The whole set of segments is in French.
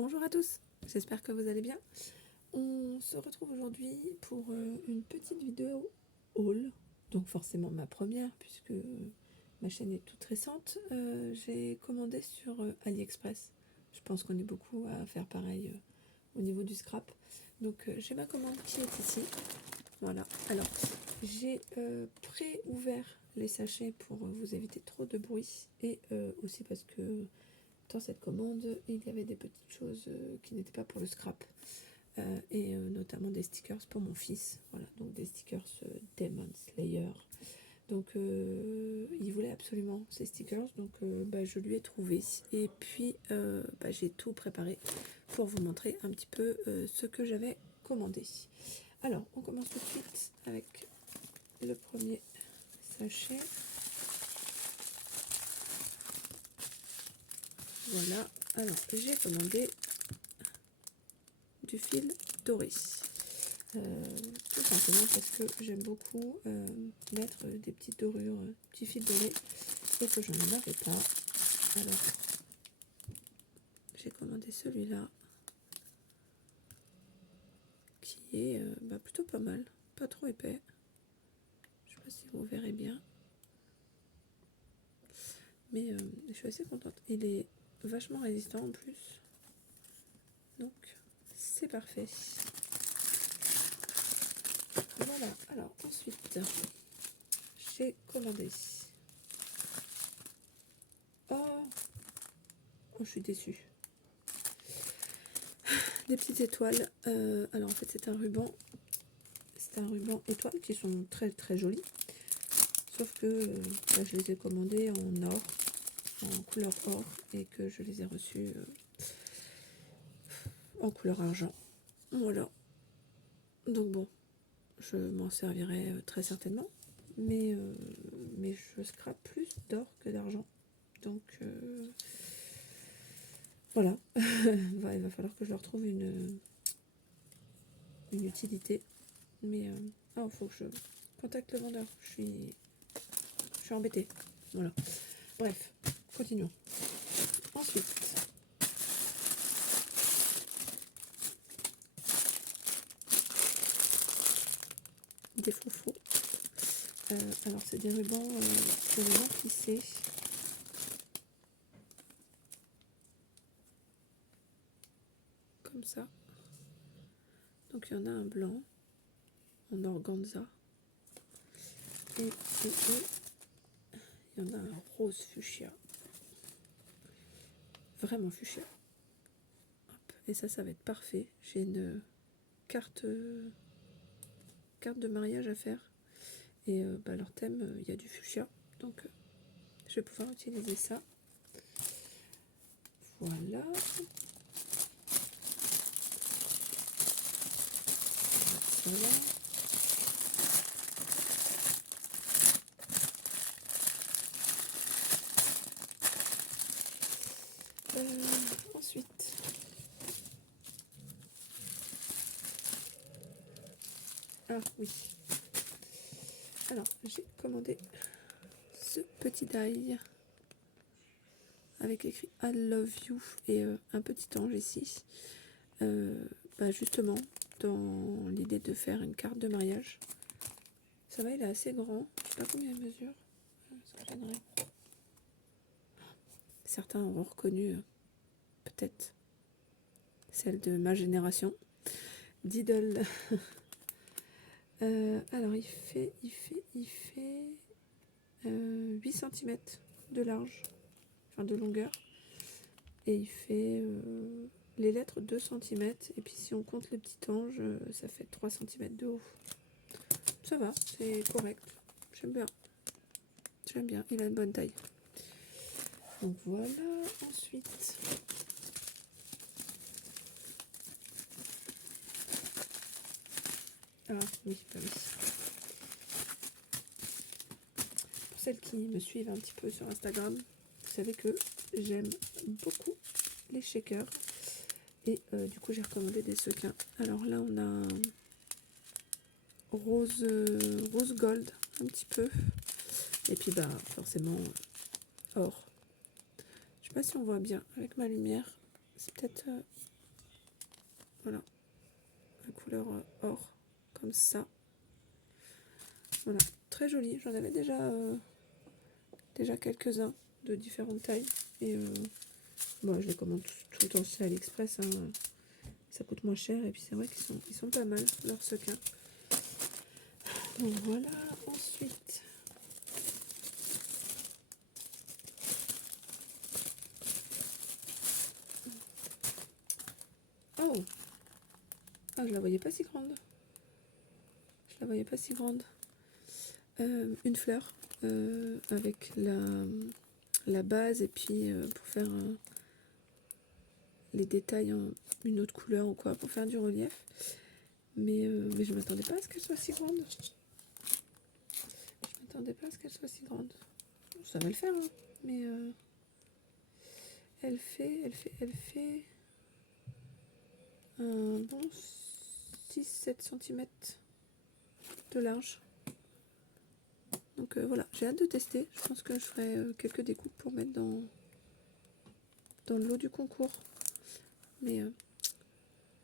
Bonjour à tous, j'espère que vous allez bien. On se retrouve aujourd'hui pour une petite vidéo haul, donc forcément ma première puisque ma chaîne est toute récente. J'ai commandé sur AliExpress, je pense qu'on est beaucoup à faire pareil au niveau du scrap. Donc j'ai ma commande qui est ici, voilà. Alors j'ai pré-ouvert les sachets pour vous éviter trop de bruit et aussi parce que dans cette commande, il y avait des petites choses qui n'étaient pas pour le scrap, et notamment des stickers pour mon fils. Voilà, donc des stickers Demon Slayer. Donc il voulait absolument ces stickers, donc je lui ai trouvé. Et puis j'ai tout préparé pour vous montrer un petit peu ce que j'avais commandé. Alors, on commence tout de suite avec le premier sachet. Voilà, alors j'ai commandé du fil doré. Tout simplement parce que j'aime beaucoup mettre des petites dorures, petits fils dorés, et que je n'en avais pas. Alors, j'ai commandé celui-là, qui est plutôt pas mal, pas trop épais. Je sais pas si vous verrez bien, mais je suis assez contente. Il est vachement résistant en plus, donc c'est parfait. Voilà, alors ensuite, j'ai commandé. Oh, je suis déçue. Des petites étoiles. Alors en fait c'est un ruban étoile qui sont très très jolis. Sauf que je les ai commandés en or, en couleur or, et que je les ai reçus en couleur argent. Voilà. Donc bon, je m'en servirai très certainement. Mais je scrape plus d'or que d'argent. Donc voilà. Il va falloir que je leur trouve une utilité. Mais il faut que je contacte le vendeur. Je suis embêtée. Voilà. Bref, continuons. Ensuite, des faux. Alors c'est des rubans plissés. Comme ça. Donc il y en a un blanc en organza. Et il y en a un rose fuchsia. Vraiment fuchsia. Hop. Et ça va être parfait. J'ai une carte de mariage à faire. Et leur thème, il y a du fuchsia. Donc je vais pouvoir utiliser ça. Voilà. Voilà. Ensuite, ah oui, alors j'ai commandé ce petit die avec écrit I love you et un petit ange ici, justement dans l'idée de faire une carte de mariage. Ça va, il est assez grand, je sais pas combien il mesure, ça gênerait. Certains auront reconnu peut-être celle de ma génération, Diddle. Alors il fait 8 cm de large, enfin de longueur, et il fait les lettres 2 cm, et puis si on compte le petit ange, ça fait 3 cm de haut. Ça va, c'est correct, j'aime bien, il a une bonne taille. Donc voilà. Ensuite, oui. Pour celles qui me suivent un petit peu sur Instagram, vous savez que j'aime beaucoup les shakers, et du coup j'ai recommandé des sequins. Alors là on a un rose gold un petit peu, et puis forcément or. Je sais pas si on voit bien avec ma lumière, c'est peut-être voilà, la couleur or, comme ça. Voilà, très joli. J'en avais déjà quelques-uns de différentes tailles. Et bon, je les commande tout le temps chez AliExpress. Hein. Ça coûte moins cher. Et puis c'est vrai qu'ils sont pas mal, leurs sequins. Donc voilà, ensuite. Oh! Ah, je la voyais pas si grande. Je la voyais pas si grande. Une fleur avec la base et puis pour faire les détails en une autre couleur ou quoi, pour faire du relief. Mais je m'attendais pas à ce qu'elle soit si grande. Je m'attendais pas à ce qu'elle soit si grande. Ça va le faire, hein, mais elle fait un bon 6-7 cm de large. Donc voilà, j'ai hâte de tester. Je pense que je ferai quelques découpes pour mettre dans le lot du concours. Mais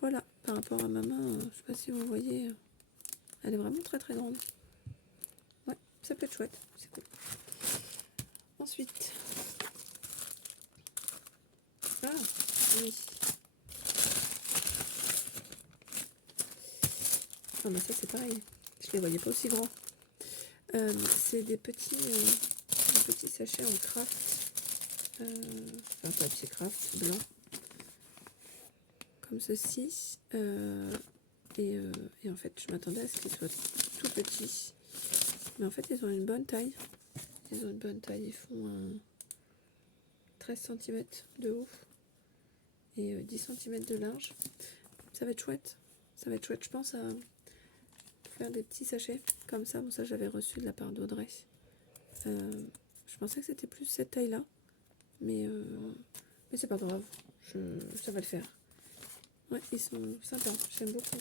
voilà, par rapport à ma main, je sais pas si vous voyez, elle est vraiment très très grande. Ouais, ça peut être chouette, c'est cool. Ensuite, ah oui. Ah mais ça c'est pareil, je les voyais pas aussi grands. C'est des petits sachets en craft, enfin papier craft blanc, comme ceci. Et en fait, je m'attendais à ce qu'ils soient tout petits. Mais en fait, ils ont une bonne taille. Ils font 13 cm de haut et 10 cm de large. Ça va être chouette. Ça va être chouette, je pense, à faire des petits sachets comme ça. Bon, ça, j'avais reçu de la part d'Audrey. Je pensais que c'était plus cette taille-là. Mais c'est pas grave. Ça va le faire. Ouais, ils sont sympas. J'aime beaucoup.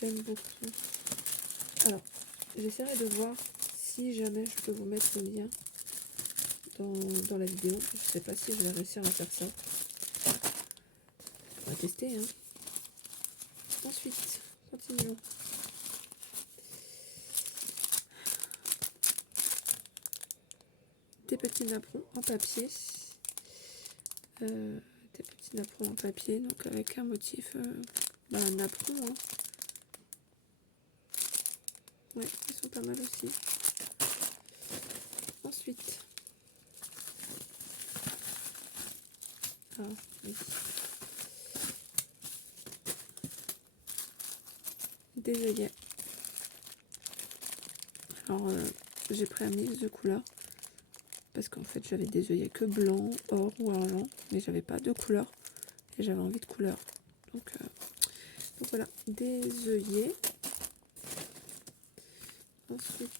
J'aime beaucoup. Alors, j'essaierai de voir si jamais je peux vous mettre le lien dans la vidéo. Je sais pas si je vais réussir à faire ça. On va tester, hein. Ensuite, continuons. Des petits napperons en papier. Des petits napperons en papier, donc avec un motif un napperon. Hein. Ouais, ils sont pas mal aussi. Ensuite, ah oui. Des œillets. Alors, j'ai pris un mix de couleurs. Parce qu'en fait, j'avais des œillets que blanc, or ou argent. Mais j'avais pas de couleur. Et j'avais envie de couleur. Donc voilà, des œillets. Ensuite,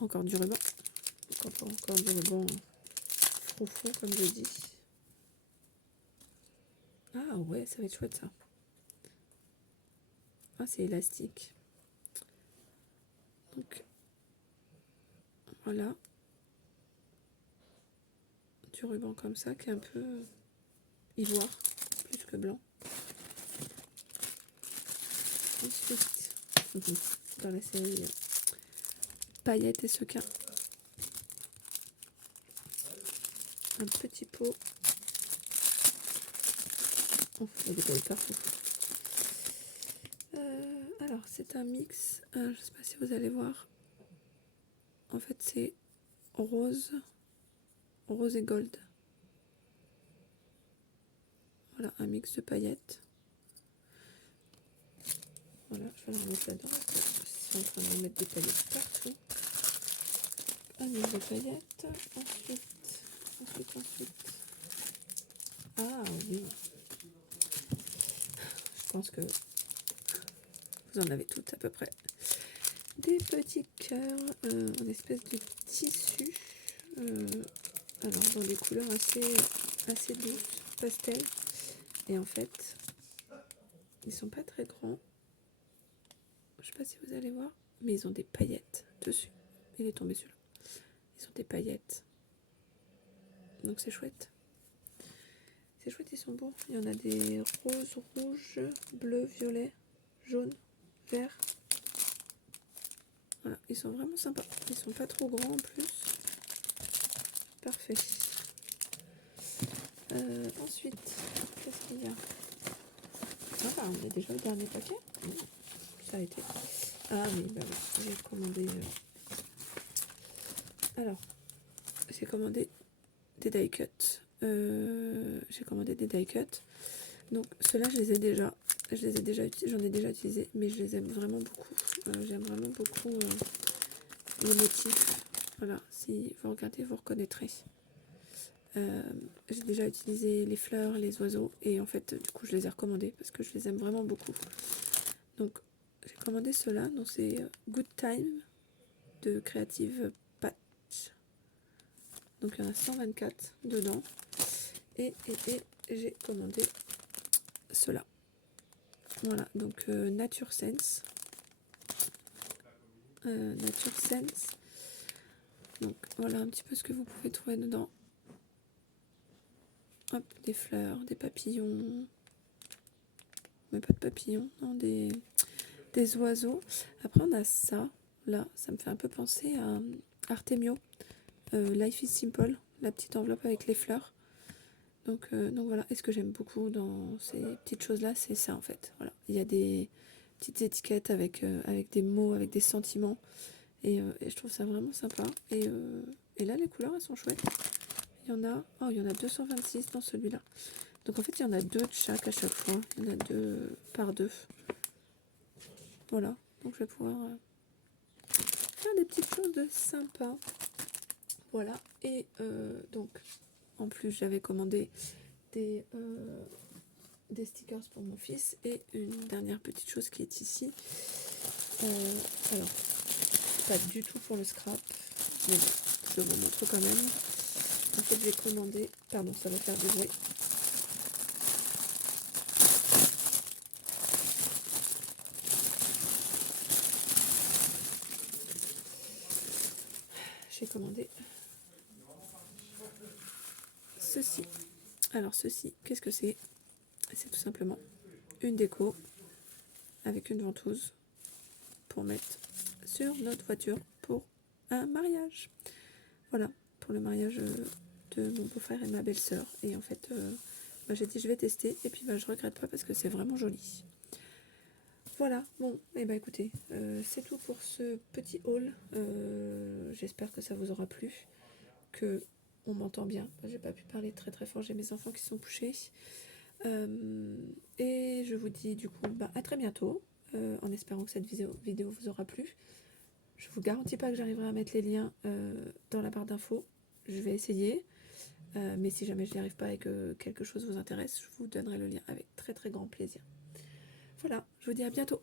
encore du ruban. Encore du ruban froufrou, comme je dis. Ah ouais, ça va être chouette ça. Ah, c'est élastique. Donc, voilà. Du ruban comme ça, qui est un peu ivoire, plus que blanc. Ensuite, dans la série paillettes et sequins. Un petit pot. Oh, il y a des pots partout. Alors, c'est un mix. Je ne sais pas si vous allez voir. En fait, c'est rose et gold. Voilà, un mix de paillettes. Voilà, je vais la remettre là-dedans. Je suis en train de mettre des paillettes partout. Un mix de paillettes. Ensuite. Ah oui. Je pense que vous en avez toutes à peu près. Des petits cœurs en espèce de tissu. Alors dans des couleurs assez douces, pastel. Et en fait, ils sont pas très grands. Je sais pas si vous allez voir, mais ils ont des paillettes dessus. Il est tombé celui-là. Ils ont des paillettes. Donc c'est chouette. C'est chouette, ils sont beaux. Il y en a des roses, rouges, bleus, violets, jaunes, verts. Voilà, ils sont vraiment sympas. Ils sont pas trop grands en plus. Parfait. Ensuite, qu'est-ce qu'il y a? Ah, on a déjà le dernier paquet. Ça a été. Ah oui, bah oui, j'ai commandé. Alors, j'ai commandé des die cuts. J'ai commandé des die cuts. Donc ceux-là, je les ai déjà. J'en ai déjà utilisé, mais je les aime vraiment beaucoup. J'aime vraiment beaucoup les motifs. Voilà, si vous regardez, vous reconnaîtrez. J'ai déjà utilisé les fleurs, les oiseaux, et en fait, du coup, je les ai recommandés parce que je les aime vraiment beaucoup. Donc, j'ai commandé ceux-là. Donc, c'est Good Time de Creative Patch. Donc, il y en a 124 dedans. Et j'ai commandé ceux-là. Voilà, donc Nature Sense. Nature Sense. Donc, voilà un petit peu ce que vous pouvez trouver dedans. Hop, des fleurs, des papillons. Mais pas de papillons, non, des oiseaux. Après, on a ça. Là, ça me fait un peu penser à Artemio. Life is Simple, la petite enveloppe avec les fleurs. Donc voilà, et ce que j'aime beaucoup dans ces petites choses-là, c'est ça en fait. Voilà. Il y a des petites étiquettes avec des mots, avec des sentiments. Et je trouve ça vraiment sympa. Et là, les couleurs, elles sont chouettes. Il y en a 226 dans celui-là. Donc en fait, il y en a 2 de chaque à chaque fois. Il y en a 2 par 2. Voilà. Donc je vais pouvoir faire des petites choses de sympa. Voilà. Et donc, en plus, j'avais commandé des stickers pour mon fils. Et une dernière petite chose qui est ici. Alors, pas du tout pour le scrap. Mais bon, je vous montre quand même. En fait, j'ai commandé... Pardon, ça va faire du bruit. J'ai commandé ceci. Alors ceci, qu'est-ce que c'est? C'est tout simplement une déco avec une ventouse pour mettre sur notre voiture pour un mariage. Voilà, pour le mariage de mon beau-frère et de ma belle-sœur. Et en fait, j'ai dit je vais tester et puis je regrette pas parce que c'est vraiment joli. Voilà, bon, et écoutez, c'est tout pour ce petit haul. J'espère que ça vous aura plu, que on m'entend bien. J'ai pas pu parler très très fort, j'ai mes enfants qui sont couchés. Et je vous dis du coup à très bientôt, en espérant que cette vidéo vous aura plu. Je vous garantis pas que j'arriverai à mettre les liens dans la barre d'infos. Je vais essayer, mais si jamais je n'y arrive pas et que quelque chose vous intéresse, je vous donnerai le lien avec très très grand plaisir. Voilà, je vous dis à bientôt.